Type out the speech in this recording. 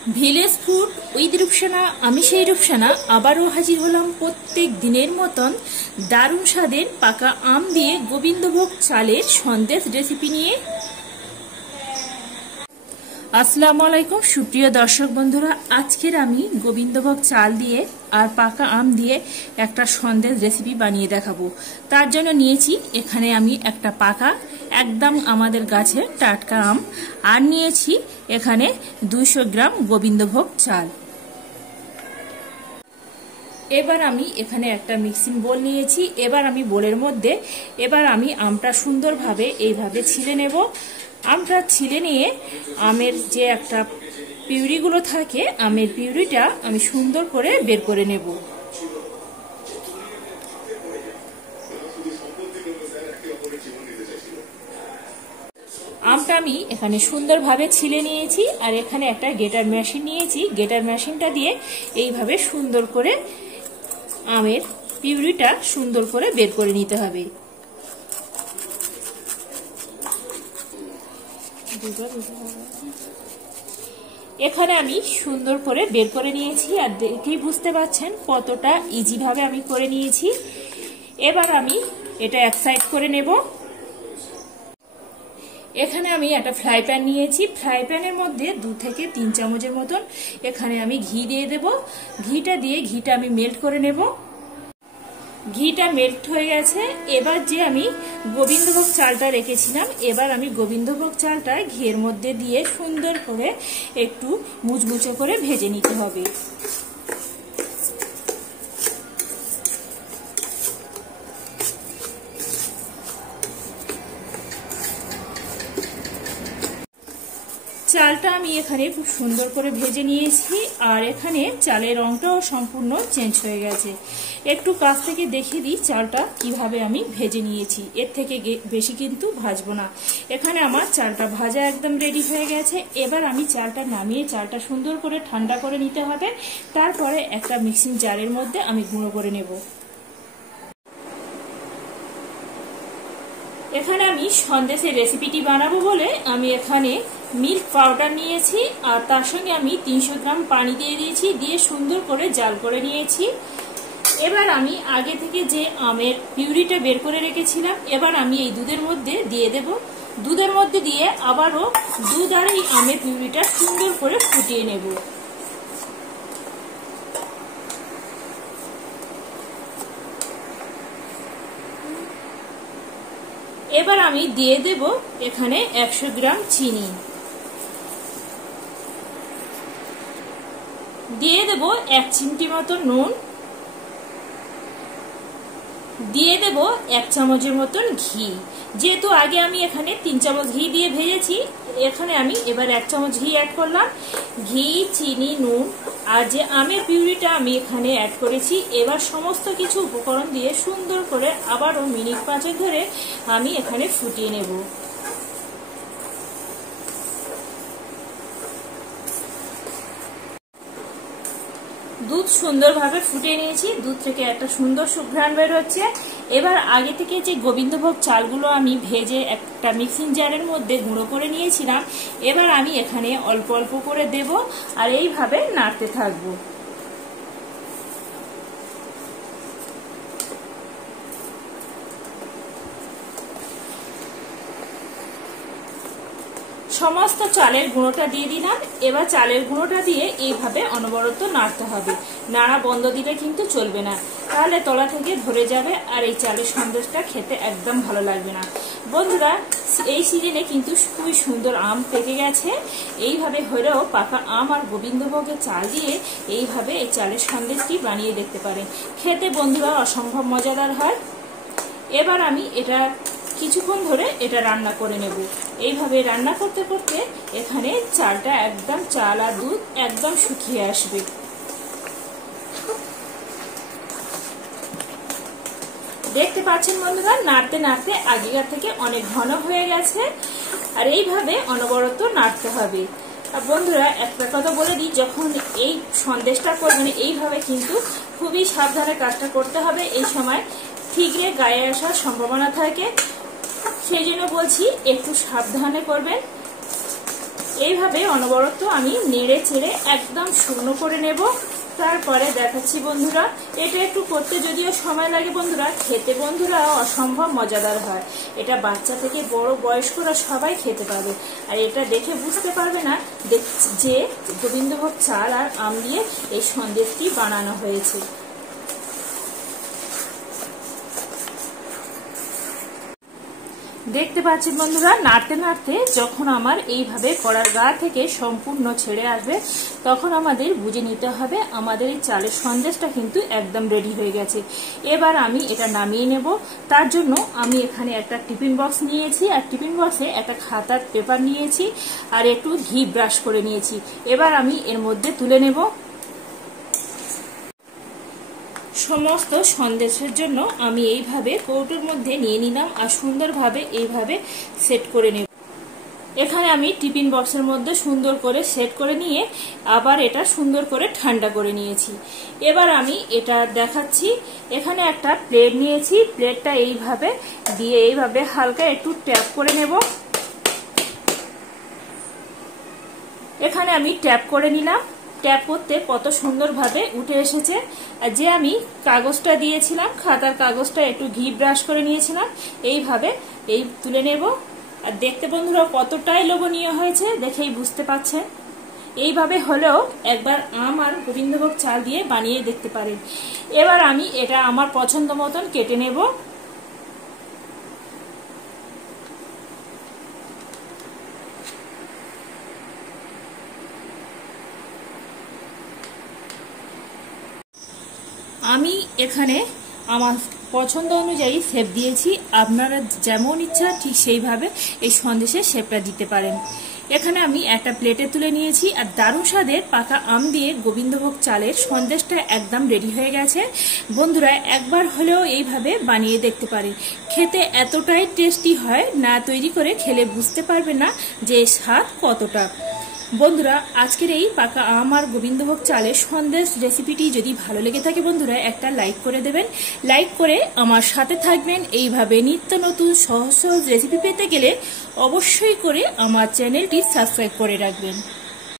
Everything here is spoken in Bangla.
ভিলেজ ফুড উইথ রূপসানা, আমি সেই রূপসানা আবারও হাজির হলাম প্রত্যেক দিনের মতন দারুণ স্বাদের পাকা আম দিয়ে গোবিন্দভোগ চালের সন্দেশ রেসিপি নিয়ে। আসসালামু আলাইকুম সুপ্রিয় দর্শক বন্ধুরা, আজকের আমি গোবিন্দভোগ চাল দিয়ে আর পাকা আম দিয়ে একটা সন্দেশ রেসিপি বানিয়ে দেখাবো। তার জন্য নিয়েছি এখানে আমি একটা পাকা একদম আমাদের গাছের টাটকা আম, আর নিয়েছি এখানে 200 গ্রাম গোবিন্দভোগ চাল। এবার আমি এখানে একটা মিক্সিং বোল নিয়েছি। এবার আমি বোলের মধ্যে আমি আমটা সুন্দরভাবে এইভাবে ছিলে নেব। আমটা ছিলে নিয়ে আমের যে একটা পিউরিগুলো থাকে, আমের পিউরিটা আমি সুন্দর করে বের করে নেব। আমটা আমি এখানে সুন্দরভাবে ছিলে নিয়েছি, আর এখানে একটা গ্রেটার মেশিন নিয়েছি। গ্রেটার মেশিনটা দিয়ে এইভাবে সুন্দর করে আমের পিউরিটা সুন্দর করে বের করে নিতে হবে। এখানে আমি সুন্দর করে বের করে নিয়েছি, আর দেখেই বুঝতে পারছেন কতটা ইজি ভাবে আমি করে নিয়েছি। এবার আমি এটা এক সাইড করে নেব। এখানে আমি একটা ফ্রাই প্যান নিয়েছি। ফ্রাই প্যানের মধ্যে 2 থেকে 3 চামচের মতন এখানে আমি ঘি দিয়ে দেব। ঘিটা আমি মেল্ট করে নেব। ঘিটা মেল্ট হয়ে গেছে। এবার যে আমি গোবিন্দভোগ চালটা রেখেছিলাম, এবার আমি গোবিন্দভোগ চালটা ঘিয়ের মধ্যে দিয়ে সুন্দর করে একটু মুচমুচো করে ভেজে নিতে হবে। চালটা আমি এখানে খুব সুন্দর করে ভেজে নিয়েছি, আর এখানে চালের রংটাও সম্পূর্ণ চেঞ্জ হয়ে গেছে। একটু কাছ থেকে দেখিয়ে দিই চালটা কিভাবে আমি ভেজে নিয়েছি। এর থেকে বেশি কিন্তু ভাজবো না। এখানে আমার চালটা ভাজা একদম রেডি হয়ে গেছে। এবার আমি চালটা নামিয়ে চালটা সুন্দর করে ঠান্ডা করে নিতে হবে। তারপরে একটা মিক্সিং জারের মধ্যে আমি গুঁড়ো করে নেব। এখানে আমি সন্দেশের রেসিপিটি বানাবো বলে আমি এখানে মিল্ক পাউডার নিয়েছি, আর তার সঙ্গে আমি 300 গ্রাম পানি দিয়ে দিয়েছি, দিয়ে সুন্দর করে জাল করে নিয়েছি। এবার আমি আগে থেকে যে আমের পিউরিটা বের করে রেখেছিলাম, এবার আমি এই দুধের মধ্যে দিয়ে দেব। দুধের মধ্যে দিয়ে আবারও দুধ আর এই আমের পিউরিটা সুন্দর করে ফুটিয়ে নেব। এবার আমি দিয়ে দেব এখানে 100 গ্রাম চিনি, দিয়ে দেব 1 চিমটি মতো নুন, দিয়ে দেব 1 চামচের মতন ঘি। যেহেতু আগে আমি এখানে 3 চামচ ঘি দিয়ে ভেজেছি, এখানে আমি এবার 1 চামচ ঘি অ্যাড করলাম। ঘি, চিনি, নুন আর যে আমের পিউরিটা আমি এখানে অ্যাড করেছি। এবার সমস্ত কিছু উপকরণ দিয়ে সুন্দর করে আবারও মিনিট 5 ধরে আমি এখানে ফুটিয়ে নেব। দুধ সুন্দরভাবে ফুটিয়ে নিয়েছি। দুধ থেকে একটা সুন্দর সুঘ্রাণ বের হচ্ছে। এবার আগে থেকে যে গোবিন্দভোগ চালগুলো আমি ভেজে একটা মিক্সিং জারের মধ্যে গুঁড়ো করে নিয়েছিলাম, এবার আমি এখানে অল্প অল্প করে দেব, আর এইভাবে নাড়তে থাকবো। সমস্ত চালের গুঁড়োটা দিয়ে দিলাম। এবার চালের গুঁড়োটা দিয়ে এইভাবে অনবরত নাড়তে হবে। নাড়া বন্ধ দিলে কিন্তু চলবে না, তাহলে তলা থেকে ধরে যাবে, আর এই চালের সন্দেশটা খেতে একদম ভালো লাগবে না। বন্ধুরা, এই সিজনে কিন্তু খুবই সুন্দর আম পেকে গেছে। এইভাবে হলেও পাকা আম আর গোবিন্দভোগের চাল দিয়ে এইভাবে এই চালের সন্দেশটি বানিয়ে দেখতে পারেন। খেতে বন্ধুরা অসম্ভব মজাদার হয়। এবার আমি এটা কিছুক্ষণ ধরে এটা রান্না করে নেব। এইভাবে রান্না করতে করতে এখানে চালটা একদম, চাল আর দুধ একদম শুকিয়ে আসবে। দেখতে পাচ্ছেন বন্ধুরা, নাড়তে নাড়তে আগেকার থেকে অনেক ঘন হয়ে গেছে, আর এইভাবে অনবরত নাড়তে হবে। আর বন্ধুরা, একটা কথা বলে দিই, যখন এই সন্দেশটা করবেন এইভাবে কিন্তু খুবই সাবধানে কাজটা করতে হবে। এই সময় ঠিকরে গায়ে আসার সম্ভাবনা থাকে, সেই জন্য বলছি একটু সাবধানে করবেন। এইভাবে অনবরত আমি নেড়ে চেড়ে একদম শুকনো করে নেব। তারপরে দেখাচ্ছি বন্ধুরা, এটা একটু করতে যদিও সময় লাগে বন্ধুরা, খেতে বন্ধুরা অসম্ভব মজাদার হয়। এটা বাচ্চা থেকে বড় বয়স্করা সবাই খেতে পাবে। আর এটা দেখে বুঝতে পারবে না যে গোবিন্দভোগ চাল আর আম দিয়ে এই সন্দেশটি বানানো হয়েছে। দেখতে পাচ্ছেন বন্ধুরা, নাড়তে নাড়তে যখন আমার এইভাবে কড়ার গা থেকে সম্পূর্ণ ছেড়ে আসবে, তখন আমাদের বুঝে নিতে হবে আমাদের এই চালের সন্দেশটা কিন্তু একদম রেডি হয়ে গেছে। এবার আমি এটা নামিয়ে নেব। তার জন্য আমি এখানে একটা টিফিন বক্স নিয়েছি, আর টিফিন বক্সে একটা খাতার পেপার নিয়েছি, আর একটু ঘি ব্রাশ করে নিয়েছি। এবার আমি এর মধ্যে তুলে নেব। সমস্ত সন্দেশের জন্য আমি এইভাবে কৌটোর মধ্যে নিয়ে নিলাম, আর সুন্দরভাবে এইভাবে সেট করে নেব। এখানে আমি টিফিন বক্সের মধ্যে সুন্দর করে সেট করে নিয়ে আবার এটা সুন্দর করে ঠান্ডা করে নিয়েছি। এবার আমি এটা দেখাচ্ছি। এখানে একটা প্লেট নিয়েছি, প্লেটটা এইভাবে দিয়ে এইভাবে হালকা একটু ট্যাপ করে নেব। এখানে আমি ট্যাপ করে নিলাম। ট্যাপ করতে কত সুন্দরভাবে উঠে এসেছে। আর যে আমি কাগজটা দিয়েছিলাম, খাতার কাগজটা একটু ঘি ব্রাশ করে নিয়েছিলাম, এইভাবে এই তুলে নেব। আর দেখতে বন্ধুরা কতটাই লোভনীয় হয়েছে, দেখেই বুঝতে পারছেন। এইভাবে হলেও একবার আম আর গোবিন্দভোগ চাল দিয়ে বানিয়ে দেখতে পারেন। এবার আমি এটা আমার পছন্দ মতন কেটে নেব। আমি এখানে আমার পছন্দ অনুযায়ী শেপ দিয়েছি, আপনারা যেমন ইচ্ছা ঠিক সেইভাবে এই সন্দেশের শেপটা দিতে পারেন। এখানে আমি একটা প্লেটে তুলে নিয়েছি, আর দারুণ স্বাদের পাকা আম দিয়ে গোবিন্দভোগ চালের সন্দেশটা একদম রেডি হয়ে গেছে। বন্ধুরা একবার হলেও এইভাবে বানিয়ে দেখতে পারেন, খেতে এতটাই টেস্টি হয়, না তৈরি করে খেলে বুঝতে পারবে না যে স্বাদ কতটা। বন্ধুরা আজকের এই পাকা আম আর গোবিন্দভোগ চালের সন্দেশ রেসিপিটি যদি ভালো লেগে থাকে বন্ধুরা একটা লাইক করে দেবেন। লাইক করে আমার সাথে থাকবেন। এইভাবে নিত্য নতুন সহজ সহজ রেসিপি পেতে গেলে অবশ্যই করে আমার চ্যানেলটি সাবস্ক্রাইব করে রাখবেন।